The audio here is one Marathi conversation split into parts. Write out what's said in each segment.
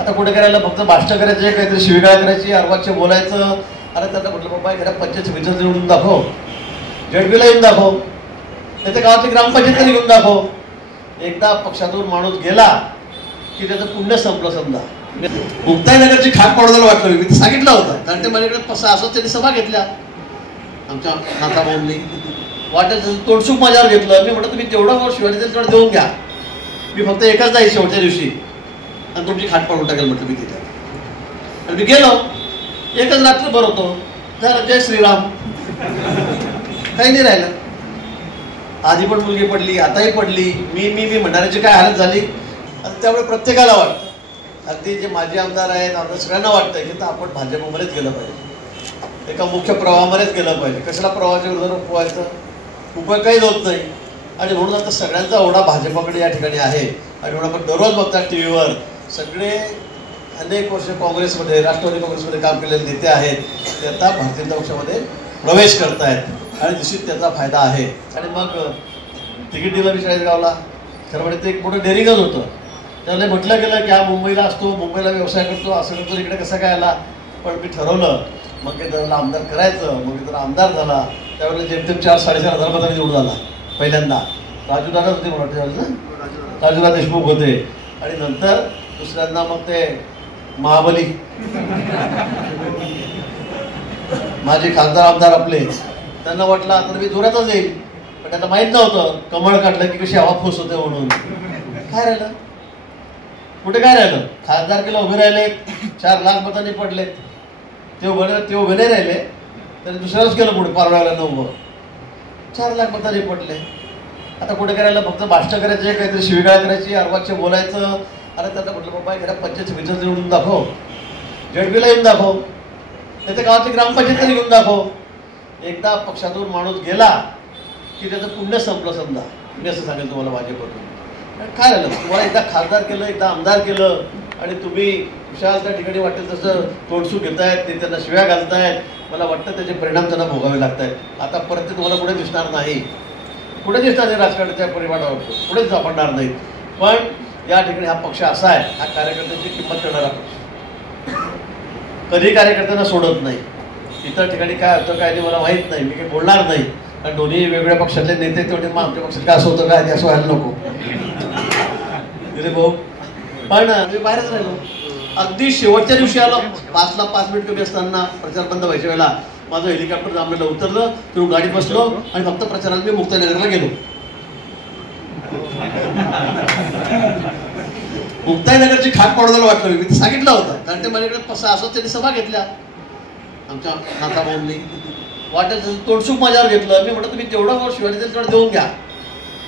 आता कुठे करायला फक्त भाषण करायचे, काहीतरी शिवीगाळ करायची, अर्वाच्य बोलायचं. अरे त्यांना म्हटलं बाबा एखाद्या पंचायत समितीत येऊन दाखव, जडबीला येऊन दाखव, त्याच्या गावातली ग्रामपंचायत तरी येऊन दाखव. एकदा पक्षातून माणूस गेला की त्याचं पुण्य संपलं. समजा मुक्ताईनगरची खाट पडवायला वाटलं, मी सांगितलं होतं, कारण ते माझ्याकडे असं त्यांनी सभा घेतल्या आमच्या नाथाभाऊंनी. वाटेल तोडसूक माझ्यावर घेतलं. मी म्हटलं तुम्ही जेवढं शिवाजी तेवढं देऊन घ्या, मी फक्त एकच जाईल शेवटच्या दिवशी आणि तुमची खाट पाडून टाकेल म्हटलं मी तिथे. आणि मी गेलो, एकच रात्रभर होतो, झालं जय श्रीराम, काही नाही राहिलं. आधी पण मुलगी पडली, आताही पडली. मी मी मी म्हणणाऱ्याची काय हालत झाली. आणि त्यामुळे प्रत्येकाला वाटतं, अगदी जे माजी आमदार आहेत आमदार सगळ्यांना वाटतं की आपण भाजपमध्येच गेलं पाहिजे, एका मुख्य प्रवाहामध्येच गेलं पाहिजे. कशाला प्रवाहाच्या विरोधात पोहायचं, उपयोग काहीच होत नाही. आणि म्हणून आता सगळ्यांचा ओढा भाजपकडे या ठिकाणी आहे. आणि म्हणून आपण दररोज बघतात टी व्हीवर सगळे अनेक वर्ष काँग्रेसमध्ये, राष्ट्रवादी काँग्रेसमध्ये काम केलेले नेते आहेत, ते आता भारतीय जनता पक्षामध्ये प्रवेश करत आहेत आणि निश्चित त्याचा फायदा आहे. आणि मग तिकीट दिलं मी चाळीसगावला. खरं म्हणजे ते एक मोठं डेअरिंगच होतं. त्याला म्हटलं गेलं की हा मुंबईला असतो, मुंबईला व्यवसाय करतो, असं करतो, इकडे कसं काय आला. पण मी ठरवलं मग ते त्याला आमदार करायचं. मग जरा आमदार झाला त्यावेळेला जेमतेम 4-4.5 मतांनी निवडून आला पहिल्यांदा. राजूदादाच होते मला वाटतं ना, राजूदा देशमुख होते. आणि नंतर दुसऱ्यांदा मग ते महाबली माझे खासदार आमदार आपले, त्यांना वाटलं आता मी जोरातच येईल. पण त्यांना माहीत नव्हतं कमळ काढलं की कशी हवा फूस होते म्हणून. काय राहिलं, कुठे काय राहिलं. खासदार केला उभे राहिले, 4 लाख मतांनी पडले. ते उभे नाही राहिले, त्यांनी दुसऱ्याच केलं पुढे पारवड्याला 9 4 लाख मतांनी पडले. आता कुठे करायला फक्त भाषण करायचे, काहीतरी शिवीगाळ करायची, अर्वाच्य बोलायचं. अरे त्यांना म्हटलं बाबा एखाद्या पंचायत समितीत येऊन दाखव, जडबीला येऊन दाखव, त्याच्या गावातली ग्रामपंचायत तरी येऊन दाखव. एकदा पक्षातून माणूस गेला की त्याचं पुण्य संपलं. समजा मी असं सांगेल तुम्हाला भाजपकडून. काय झालं, तुम्हाला एकदा खासदार केलं, एकदा आमदार केलं आणि तुम्ही विशाल त्या ठिकाणी वाटेल तसं तोडसूक घेतायत, ते त्यांना शिव्या घालतायत. मला वाटतं त्याचे परिणाम त्यांना भोगावे लागत आहेत. आता परत ते तुम्हाला पुढे दिसणार नाही, पुढे दिसणार नाही राजकारणाच्या परिमाणावर, पुढेच सापडणार नाहीत. पण या ठिकाणी हा पक्ष असा आहे, हा कार्यकर्त्यांची किंमत करणारा पक्ष, कधी कार्यकर्त्यांना सोडत नाही. इतर ठिकाणी काय होतं काय ते मला माहीत नाही, मी काही बोलणार नाही, कारण दोन्ही वेगवेगळ्या पक्षातले नेते तेवढे मग आमच्या पक्षात काय असं होतं काय ते असं व्हायला नको भाऊ. पण मी बाहेरच राहिलो. अगदी शेवटच्या दिवशी आलो, 5ला 5 मिनिट कमी असताना प्रचार बंद व्हायच्या वेळेला माझं हेलिकॉप्टर जांभेला उतरलं, तिथून गाडीत बसलो आणि फक्त प्रचाराला मी मुक्ताईनगरला गेलो. मुक्ताईनगरची खाट पडवायला वाटलं, मी सांगितलं होतं, कारण ते माझ्याकडे असं त्यांनी सभा घेतल्या आमच्या नाथाभाऊंनी. वाटेल तोडसूक माझ्यावर घेतलं. मी म्हटलं तुम्ही जेवढं शिवाजी तेवढं देऊन घ्या,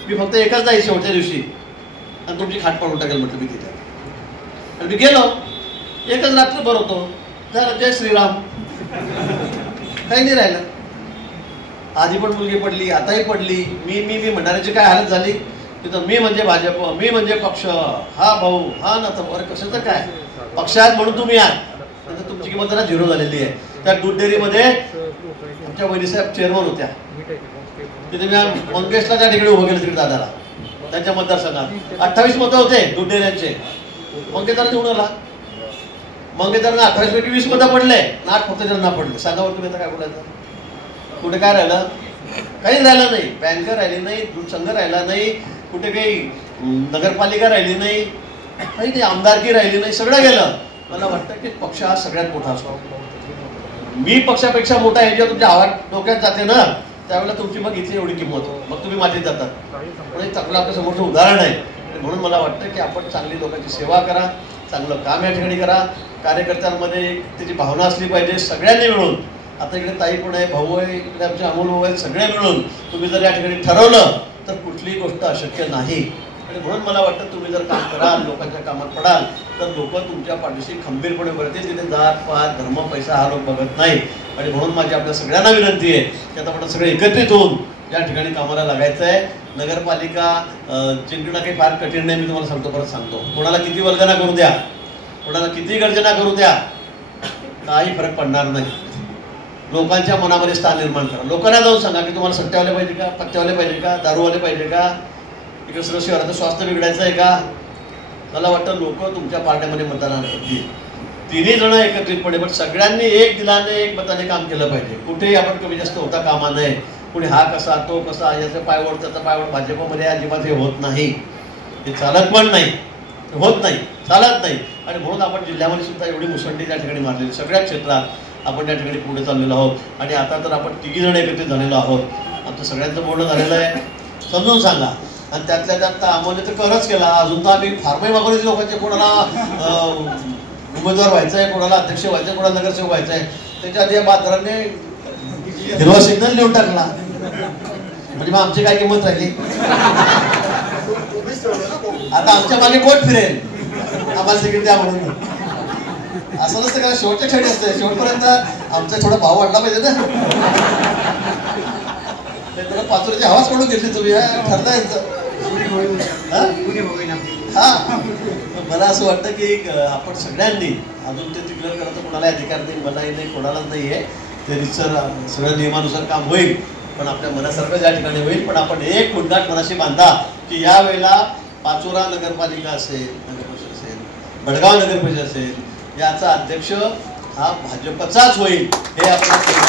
मी फक्त एकच जाईल शेवटच्या दिवशी आणि तुमची खाट पाडून टाकेल म्हटलं मी तिथे. आणि मी गेलो, एकच रात्रभर होतो, झालं जय श्रीराम, काही नाही राहिलं. आधी पण मुलगी पडली, आताही पडली. मी मी मी म्हणणाऱ्याची काय हालत झाली. तिथं मी म्हणजे भाजप, मी म्हणजे पक्ष, हा भाऊ, हा ना. अरे कशाचं काय, पक्ष आहेत म्हणून तुम्ही आहात, तर तुमची किंमत जरा 0 झालेली आहे. त्या दूध डेअरीमध्ये आमच्या वहिनीसाहेब चेअरमन होत्या, तिथे मी मंगेशला त्या ठिकाणी उभं केलं, तिकडे दादाला त्यांच्या मतदारसंघात 28 मतं होते दूध डेअऱ्यांचे. मंगेशला निवडून आला. मंगेशला 28 पैकी 20 मतं पडले, 8 फक्त ज्यांना पडले. सांगावर तुम्ही आता काय बोलायचं. कुठे काय राहिलं, काहीच राहिलं नाही. बँक राहिली नाही, दूध संघ राहिला नाही, कुठे काही नगरपालिका राहिली नाही, काही नाही, आमदारकी राहिली नाही, सगळं गेलं. मला वाटतं की पक्ष हा सगळ्यात मोठा असतो. मी पक्षापेक्षा मोठा आहे, जेव्हा तुमच्या आवाज डोक्यात जाते ना त्यावेळेला तुमची मग इथे एवढी किंमत होती, मग तुम्ही माझे जातात. म्हणजे चांगलं आपल्या समोरचं उदाहरण आहे. म्हणून मला वाटतं की आपण चांगली लोकांची सेवा करा, चांगलं काम या ठिकाणी करा. कार्यकर्त्यांमध्ये त्याची भावना असली पाहिजे, सगळ्यांनी मिळून. आता इकडे ताई पण आहे, भाऊ आहे, इकडे आमचे अमोल भाऊ आहेत, सगळे मिळून तुम्ही जर या ठिकाणी ठरवलं तर कुठलीही गोष्ट अशक्य नाही. आणि म्हणून मला वाटतं तुम्ही जर काम कराल, लोकांच्या कामात पडाल, तर लोक तुमच्या पाठीशी खंबीरपणे उभे राहतील. तिथे जात पात धर्म पैसा हा लोक बघत नाही. आणि म्हणून माझी आपल्या सगळ्यांना विनंती आहे की आता आपण सगळे एकत्रित होऊन या ठिकाणी कामाला लागायचं आहे. नगरपालिका जिंकणं काही फार कठीण नाही, मी तुम्हाला सांगतो, परत सांगतो. कोणाला किती वल्गना करू द्या, कोणाला किती गर्जना करू द्या, काही फरक पडणार नाही. लोकांच्या मनामध्ये स्थान निर्माण करा. लोकांना जाऊन सांगा की तुम्हाला सट्ट्यावाले पाहिजे का, पत्त्यावाले पाहिजे का, दारूवाले पाहिजे का, इकडे सर्व शहराचं स्वास्थ्य बिघडायचं आहे का, मला वाटतं लोक तुमच्या पार्ट्यामध्ये मतदान करतील. तिन्ही जण एकत्रितपणे, पण सगळ्यांनी एक दिलाने एक मताने काम केलं पाहिजे. कुठेही आपण कमी जास्त होता कामा नये. कुणी हा कसा तो कसा याचं पायवड त्याचा पायवड भाजपमध्ये अजिबात हे होत नाही. हे चालत पण नाही, होत नाही, चालत नाही. आणि म्हणून आपण जिल्ह्यामध्ये सुद्धा एवढी मुसंडी त्या ठिकाणी मारलेली, सगळ्या क्षेत्रात आपण त्या ठिकाणी पुढे चाललेलो आहोत. आणि आता तर आपण तिघी जण एकत्रित झालेलो आहोत. आमचं सगळ्यांचं बोलणं झालेलं आहे, समजून सांगा. आणि त्यातल्या त्यात आम्हाला तर करच केला. अजून तर आम्ही फार्मही मागवले लोकांचे, कोणाला उमेदवार व्हायचं आहे, कोणाला अध्यक्ष व्हायचं आहे, कोणाला नगरसेवक व्हायचं आहे. त्याच्या आधी या बाजाराने हिरवा सिग्नल लिहून टाकला. म्हणजे मग आमची काय किंमत राहिली. आता आमच्या मागे कोण फिरेल आम्हाला तिकीट द्या म्हणून. असं नसतं का, शेवटच्या क्षणी असतं. शेवटपर्यंत आमचा थोडा भाव वाढला पाहिजे ना. त्याला पाचोऱ्याची हवाच काढून घेतली तुम्ही, ठरलं यांचं. हा, मला असं वाटतं की आपण सगळ्यांनी अजून ते डिक्लेअर करायचं कोणाला अधिकार नाही, मलाही नाही, कोणालाच नाही आहे. ते रितसर सगळ्या नियमानुसार काम होईल, पण आपल्या मनासारखं ज्या ठिकाणी होईल. पण आपण एक मुंडाट मनाशी बांधा की यावेळेला पाचोरा नगरपालिका असेल, नगरपरिषद असेल, भडगाव नगरपरिषद असेल, याचा अध्यक्ष हा भाजपचाच होईल. हे आपल्याला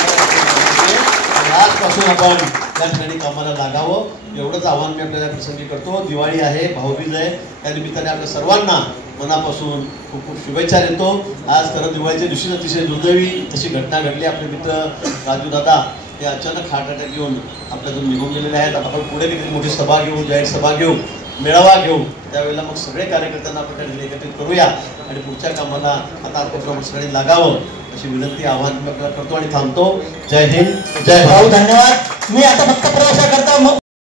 आजपासून आपण त्या ठिकाणी कामाला लागावं, एवढंच आव्हान मी आपल्याला प्रसंगी करतो. दिवाळी आहे, भाऊबीज आहे, त्या निमित्ताने आपल्या सर्वांना मनापासून खूप खूप शुभेच्छा देतो. आज खरं दिवाळीच्या दिवशी अतिशय दुर्दैवी अशी घटना घडली. आपले मित्र राजू दादा हे अचानक हार्ट अटॅक येऊन आपल्यातून निघून गेलेले आहेत. आता आपण पुढे किती मोठी सभा घेऊ, जाहीर सभा घेऊ, मेळावा घेऊ, त्यावेळेला मग सगळे कार्यकर्त्यांना आपण त्या ठिकाणी एकत्रित करूया आणि पुढच्या कामाला आता आपण सगळ्यांनी लागावं अशी विनंती, आव्हान मी आपल्याला करतो आणि थांबतो. जय हिंद, जय भाऊ. धन्यवाद. मी आता फक्त प्रवेश करता